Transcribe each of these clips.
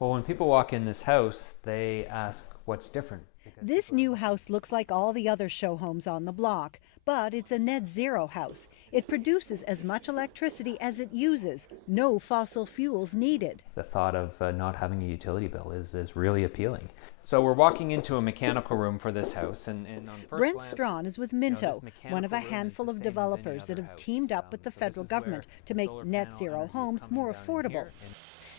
Well, when people walk in this house, they ask what's different. This new house looks like all the other show homes on the block, but it's a net zero house. It produces as much electricity as it uses, no fossil fuels needed. The thought of not having a utility bill is really appealing. So we're walking into a mechanical room for this house, and on first Brent glance, Strawn is with this Minto, one of mechanical a room is handful the of same as any developers that other have house. teamed up with the So federal this is where government to the make solar net panel zero energy is homes coming more down in affordable. here.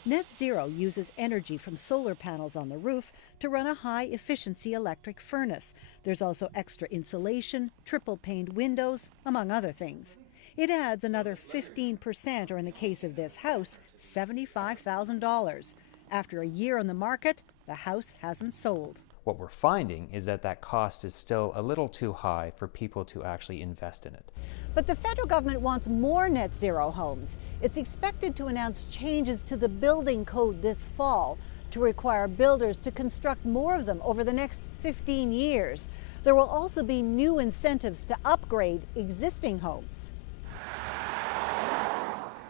Net zero uses energy from solar panels on the roof to run a high-efficiency electric furnace. There's also extra insulation, triple-paned windows, among other things. It adds another 15%, or in the case of this house, $75,000. After a year on the market, the house hasn't sold. What we're finding is that cost is still a little too high for people to actually invest in it. But the federal government wants more net zero homes. It's expected to announce changes to the building code this fall to require builders to construct more of them over the next 15 years. There will also be new incentives to upgrade existing homes.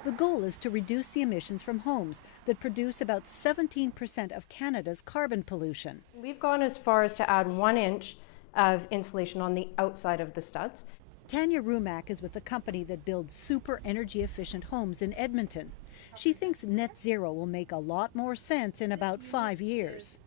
The goal is to reduce the emissions from homes that produce about 17% of Canada's carbon pollution. We've gone as far as to add 1 inch of insulation on the outside of the studs. Tanya Rumack is with the company that builds super energy efficient homes in Edmonton. She thinks net zero will make a lot more sense in about 5 years.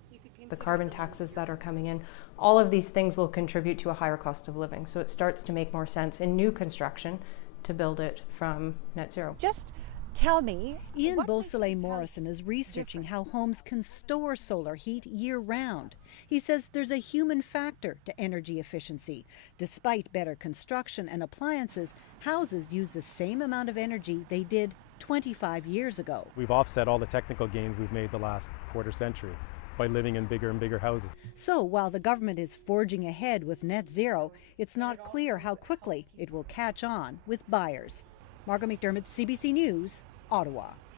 The carbon taxes that are coming in, all of these things will contribute to a higher cost of living. So it starts to make more sense in new construction to build it from net zero. Just tell me, Ian Beausoleil Morrison is researching how homes can store solar heat year-round. He says there's a human factor to energy efficiency. Despite better construction and appliances, houses use the same amount of energy they did 25 years ago. We've offset all the technical gains we've made the last quarter century by living in bigger and bigger houses. So while the government is forging ahead with net zero, it's not clear how quickly it will catch on with buyers. Margot McDermott, CBC News, Ottawa.